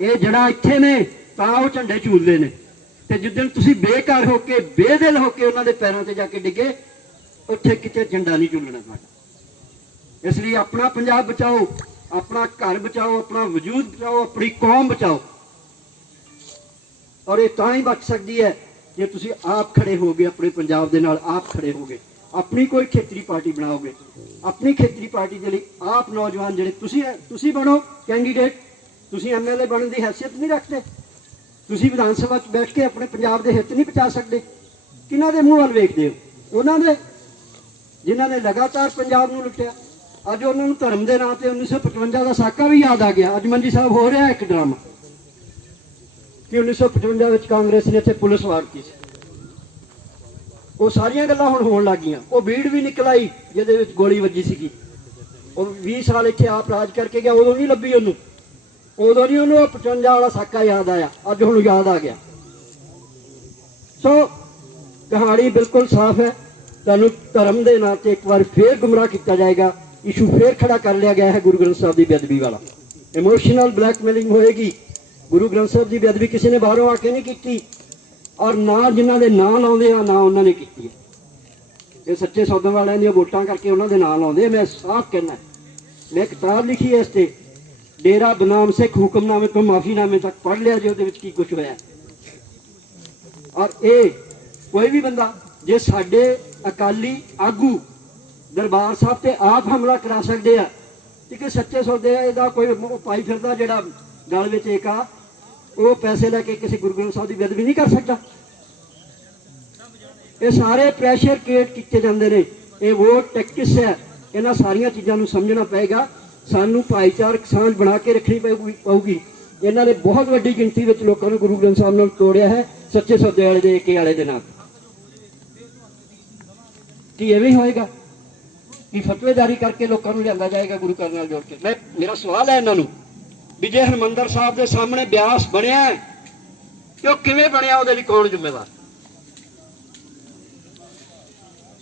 ਇਹ ਜਿਹੜਾ ਇੱਥੇ ਨੇ ਤਾਂ ਉਹ ਝੰਡੇ ਝੂਲਦੇ ਨੇ, ਤੇ ਜਿੱਦਣ ਤੁਸੀਂ ਬੇਘਰ ਹੋ ਕੇ ਬੇਦਿਲ ਹੋ ਕੇ ਉਹਨਾਂ ਦੇ ਪੈਰਾਂ ਤੇ ਜਾ ਕੇ ਡਿੱਗੇ, ਉੱਥੇ ਕਿਤੇ ਝੰਡਾ ਨਹੀਂ ਝੂਲਣਾ ਤੁਹਾਡਾ। ਇਸ ਲਈ ਆਪਣਾ ਪੰਜਾਬ ਬਚਾਓ, ਆਪਣਾ ਘਰ ਬਚਾਓ, ਆਪਣਾ ਵਜੂਦ ਬਚਾਓ, ਆਪਣੀ ਕੌਮ ਬਚਾਓ। ਔਰ ਇਹ ਤਾਂ ਹੀ ਬਚ ਸਕਦੀ ਹੈ ਜੇ ਤੁਸੀਂ ਆਪ ਖੜੇ ਹੋਗੇ, ਆਪਣੇ ਪੰਜਾਬ ਦੇ ਨਾਲ ਆਪ ਖੜੇ ਹੋਗੇ। ਆਪਣੀ ਕੋਈ ਖੇਤਰੀ ਪਾਰਟੀ ਬਣਾਓਗੇ, ਆਪਣੀ ਖੇਤਰੀ ਪਾਰਟੀ ਦੇ ਲਈ ਆਪ ਨੌਜਵਾਨ ਜਿਹੜੇ ਤੁਸੀਂ ਬਣੋ ਕੈਂਡੀਡੇਟ। ਤੁਸੀਂ ਐਮਐਲਏ ਬਣਨ ਦੀ ਹੈਸੀਅਤ ਨਹੀਂ ਰੱਖਦੇ। ਤੁਸੀਂ ਵਿਧਾਨ ਸਭਾ 'ਚ ਬੈਠ ਕੇ ਆਪਣੇ ਪੰਜਾਬ ਦੇ ਹਿੱਤ ਨਹੀਂ ਬਚਾ ਸਕਦੇ। ਕਿਹਨਾਂ ਦੇ ਮੂੰਹ ਵੱਲ ਵੇਖਦੇ ਹੋ? ਉਹਨਾਂ ਦੇ ਜਿਨ੍ਹਾਂ ਨੇ ਲਗਾਤਾਰ ਪੰਜਾਬ ਨੂੰ ਲੁੱਟਿਆ। ਅੱਜ ਉਹਨਾਂ ਨੂੰ ਧਰਮ ਦੇ ਨਾਂ ਤੇ 1955 ਦਾ ਸਾਕਾ ਵੀ ਯਾਦ ਆ ਗਿਆ। ਅੱਜ ਮੰਜੀ ਸਾਹਿਬ ਹੋ ਰਿਹਾ ਇੱਕ ਡਰਾਮਾ ਕਿ 1955 ਵਿੱਚ ਕਾਂਗਰਸ ਨੇ ਇੱਥੇ ਪੁਲਿਸ ਵਾਰਤੀ ਸੀ। ਉਹ ਸਾਰੀਆਂ ਗੱਲਾਂ ਹੁਣ ਹੋਣ ਲੱਗ ਗਈਆਂ। ਉਹ ਭੀੜ ਵੀ ਨਿਕਲ ਆਈ ਜਿਹਦੇ ਵਿੱਚ ਗੋਲੀ ਵੱਜੀ ਸੀਗੀ। ਉਹ 20 ਸਾਲ ਇੱਥੇ ਆਪ ਰਾਜ ਕਰਕੇ ਗਿਆ, ਉਦੋਂ ਨਹੀਂ ਲੱਭੀ ਉਹਨੂੰ। ਉਦੋਂ ਨਹੀਂ ਉਹਨੂੰ 55 ਵਾਲਾ ਸਾਕਾ ਯਾਦ ਆਇਆ, ਅੱਜ ਹੁਣ ਯਾਦ ਆ ਗਿਆ। ਸੋ ਕਹਾਣੀ ਬਿਲਕੁਲ ਸਾਫ਼ ਹੈ। ਤੁਹਾਨੂੰ ਧਰਮ ਦੇ ਨਾਂ ਤੇ ਇੱਕ ਵਾਰ ਫੇਰ ਗੁੰਮਰਾਹ ਕੀਤਾ ਜਾਏਗਾ। ਇਸ਼ੂ ਫੇਰ ਖੜਾ ਕਰ ਲਿਆ ਗਿਆ ਹੈ ਗੁਰੂ ਗ੍ਰੰਥ ਸਾਹਿਬ ਦੀ ਬੇਅਦਬੀ ਵਾਲਾ। ਇਮੋਸ਼ਨਲ ਬਲੈਕਮੇਲਿੰਗ ਹੋਏਗੀ। ਗੁਰੂ ਗ੍ਰੰਥ ਸਾਹਿਬ ਦੀ ਬੇਅਦਬੀ ਕਿਸੇ ਨੇ ਬਾਹਰੋਂ ਆ ਕੇ ਨਹੀਂ ਕੀਤੀ, ਔਰ ਨਾ ਜਿਨ੍ਹਾਂ ਦੇ ਨਾਂ ਲਾਉਂਦੇ ਆ ਨਾ ਉਹਨਾਂ ਨੇ ਕੀਤੀ ਹੈ। ਇਹ ਸੱਚੇ ਸੌਦੇ ਵਾਲਿਆਂ ਦੀਆਂ ਵੋਟਾਂ ਕਰਕੇ ਉਹਨਾਂ ਦੇ ਨਾਂ ਲਾਉਂਦੇ। ਮੈਂ ਸਾਫ਼ ਕਹਿਣਾ, ਮੈਂ ਕਿਤਾਬ ਲਿਖੀ ਹੈ ਇਸ ਤੇ, ਡੇਰਾ ਬਨਾਮ ਸਿੱਖ ਹੁਕਮਨਾਮੇ ਤੋਂ ਮਾਫੀਨਾਮੇ ਤੱਕ ਪੜ੍ਹ ਲਿਆ ਜੀ, ਉਹਦੇ ਵਿੱਚ ਕੀ ਕੁਝ ਹੋਇਆ। ਔਰ ਇਹ ਕੋਈ ਵੀ ਬੰਦਾ ਜੇ ਸਾਡੇ ਅਕਾਲੀ ਆਗੂ ਦਰਬਾਰ ਸਾਹਿਬ ਤੇ ਆਪ ਹਮਲਾ ਕਰਾ ਸਕਦੇ ਆ, ਠੀਕ ਹੈ, ਸੱਚੇ ਸੌਦੇ ਆ, ਇਹਦਾ ਕੋਈ ਪਾਈ ਫਿਰਦਾ ਜਿਹੜਾ ਗਲ ਵਿੱਚ ਇੱਕ ਆ, ਉਹ ਪੈਸੇ ਲੈ ਕੇ ਕਿਸੇ ਗੁਰੂ ਗ੍ਰੰਥ ਸਾਹਿਬ ਦੀ ਬੇਅਦਬੀ ਨਹੀਂ ਕਰ ਸਕਦਾ। ਇਹ ਸਾਰੇ ਪ੍ਰੈਸ਼ਰ ਕ੍ਰੀਏਟ ਕੀਤੇ ਜਾਂਦੇ ਨੇ। ਇਹ ਵੋਟ ਟੈਕਟਿਕਸ ਹੈ। ਇਹਨਾਂ ਸਾਰੀਆਂ ਚੀਜ਼ਾਂ ਨੂੰ ਸਮਝਣਾ ਪਏਗਾ। ਸਾਨੂੰ ਭਾਈਚਾਰਕ ਸਾਂਝ ਬਣਾ ਕੇ ਰੱਖਣੀ ਪਊਗੀ। ਇਹਨਾਂ ਨੇ ਬਹੁਤ ਵੱਡੀ ਗਿਣਤੀ ਵਿੱਚ ਲੋਕਾਂ ਨੂੰ ਗੁਰੂ ਗ੍ਰੰਥ ਸਾਹਿਬ ਨਾਲ ਤੋੜਿਆ ਹੈ, ਸੱਚੇ ਸੌਦੇ ਵਾਲੇ ਦੇ ਏਕੇ ਵਾਲੇ ਦੇ ਨਾਲ। ਕੀ ਐਵੇਂ ਹੋਏਗਾ ਕਿ ਫਤਵੇਦਾਰੀ ਕਰਕੇ ਲੋਕਾਂ ਨੂੰ ਲਿਆਂਦਾ ਜਾਏਗਾ ਗੁਰੂ ਘਰ ਨਾਲ ਜੋੜ ਕੇ? ਮੇਰਾ ਸਵਾਲ ਹੈ ਇਹਨਾਂ ਨੂੰ ਵੀ ਜੇ ਹਰਿਮੰਦਰ ਸਾਹਿਬ ਦੇ ਸਾਹਮਣੇ ਬਿਆਸ ਬਣਿਆ ਤੇ ਉਹ ਕਿਵੇਂ ਬਣਿਆ, ਉਹਦੇ ਲਈ ਕੌਣ ਜ਼ਿੰਮੇਵਾਰ?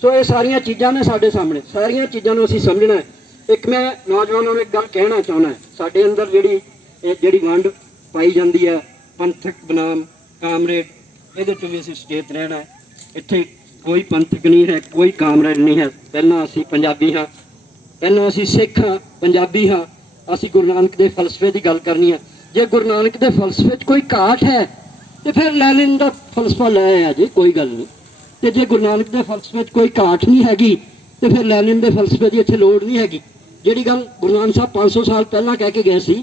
ਸੋ ਇਹ ਸਾਰੀਆਂ ਚੀਜ਼ਾਂ ਨੇ ਸਾਡੇ ਸਾਹਮਣੇ, ਸਾਰੀਆਂ ਚੀਜ਼ਾਂ ਨੂੰ ਅਸੀਂ ਸਮਝਣਾ ਹੈ। ਇੱਕ ਮੈਂ ਨੌਜਵਾਨਾਂ ਨੂੰ ਇੱਕ ਗੱਲ ਕਹਿਣਾ ਚਾਹੁੰਦਾ, ਸਾਡੇ ਅੰਦਰ ਜਿਹੜੀ ਵੰਡ ਪਾਈ ਜਾਂਦੀ ਹੈ ਪੰਥਕ ਬਨਾਮ ਕਾਮਰੇਡ, ਇਹਦੇ ਤੋਂ ਵੀ ਅਸੀਂ ਸੁਚੇਤ ਰਹਿਣਾ ਹੈ। ਇੱਥੇ ਕੋਈ ਪੰਥਕ ਨਹੀਂ ਹੈ, ਕੋਈ ਕਾਮਰੇਡ ਨਹੀਂ ਹੈ। ਪਹਿਲਾਂ ਅਸੀਂ ਪੰਜਾਬੀ ਹਾਂ, ਪਹਿਲਾਂ ਅਸੀਂ ਸਿੱਖ ਹਾਂ, ਪੰਜਾਬੀ ਹਾਂ। ਅਸੀਂ ਗੁਰੂ ਨਾਨਕ ਦੇ ਫਲਸਫੇ ਦੀ ਗੱਲ ਕਰਨੀ ਹੈ। ਜੇ ਗੁਰੂ ਨਾਨਕ ਦੇ ਫਲਸਫੇ 'ਚ ਕੋਈ ਘਾਟ ਹੈ ਤੇ ਫਿਰ ਲੈਨਿਨ ਦਾ ਫਲਸਫਾ ਲੈ ਆ ਜੀ, ਕੋਈ ਗੱਲ ਨਹੀਂ। ਤੇ ਜੇ ਗੁਰੂ ਨਾਨਕ ਦੇ ਫਲਸਫੇ 'ਚ ਕੋਈ ਘਾਟ ਨਹੀਂ ਹੈਗੀ ਤੇ ਫਿਰ ਲੈਨਿਨ ਦੇ ਫਲਸਫੇ ਦੀ ਇੱਥੇ ਲੋੜ ਨਹੀਂ ਹੈਗੀ। ਜਿਹੜੀ ਗੱਲ ਗੁਰੂ ਨਾਨਕ ਸਾਹਿਬ 500 ਸਾਲ ਪਹਿਲਾਂ ਕਹਿ ਕੇ ਗਏ ਸੀ,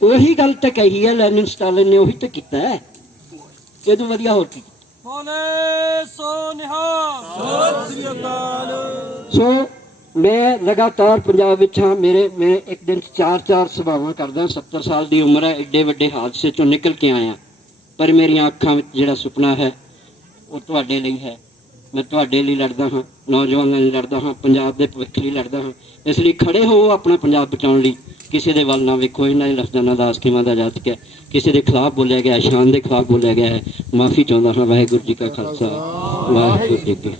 ਉਹੀ ਗੱਲ ਤੇ ਕਹੀ ਹੈ ਲੈਨਿਨ ਸਟਾਲਿਨ ਨੇ, ਉਹੀ ਤੇ ਕੀਤਾ ਹੈ। ਇਹ ਤੋਂ ਵਧੀਆ ਹੋਰ ਕੀ। ਬੋਲੇ ਸੋ ਨਿਹਾਲ, ਸਤਿ ਸ੍ਰੀ ਅਕਾਲ। ਸੋ ਮੈਂ ਲਗਾਤਾਰ ਪੰਜਾਬ ਵਿੱਚ ਹਾਂ। ਮੈਂ ਇੱਕ ਦਿਨ 'ਚ 4 ਸਭਾਵਾਂ ਕਰਦਾ। 70 ਸਾਲ ਦੀ ਉਮਰ ਹੈ, ਐਡੇ ਵੱਡੇ ਹਾਦਸੇ 'ਚੋਂ ਨਿਕਲ ਕੇ ਆਇਆ, ਪਰ ਮੇਰੀਆਂ ਅੱਖਾਂ ਵਿੱਚ ਜਿਹੜਾ ਸੁਪਨਾ ਹੈ ਉਹ ਤੁਹਾਡੇ ਲਈ ਹੈ। ਮੈਂ ਤੁਹਾਡੇ ਲਈ ਲੜਦਾ ਹਾਂ, ਨੌਜਵਾਨਾਂ ਲਈ ਲੜਦਾ ਹਾਂ, ਪੰਜਾਬ ਦੇ ਭਵਿੱਖ ਲਈ ਲੜਦਾ ਹਾਂ। ਇਸ ਲਈ ਖੜੇ ਹੋ ਆਪਣਾ ਪੰਜਾਬ ਬਚਾਉਣ ਲਈ। ਕਿਸੇ ਦੇ ਵੱਲ ਨਾ ਵੇਖੋ। ਇਹਨਾਂ ਦੇ ਲਫ਼ਜ਼ਾਂ ਨਾਲ ਦਾਸ ਕਿਵਾਂ ਦਾ ਜਾਤਕ ਹੈ, ਕਿਸੇ ਦੇ ਖਿਲਾਫ ਬੋਲਿਆ ਗਿਆ, ਸ਼ਾਨ ਦੇ ਖਿਲਾਫ ਬੋਲਿਆ ਗਿਆ ਹੈ। ਮਾਫੀ ਚਾਹੁੰਦਾ ਹਾਂ। ਵਾਹਿਗੁਰੂ ਜੀ ਕਾ ਖਾਲਸਾ, ਵਾਹਿਗੁਰੂ ਜੀ ਕੀ ਫਤਿਹ।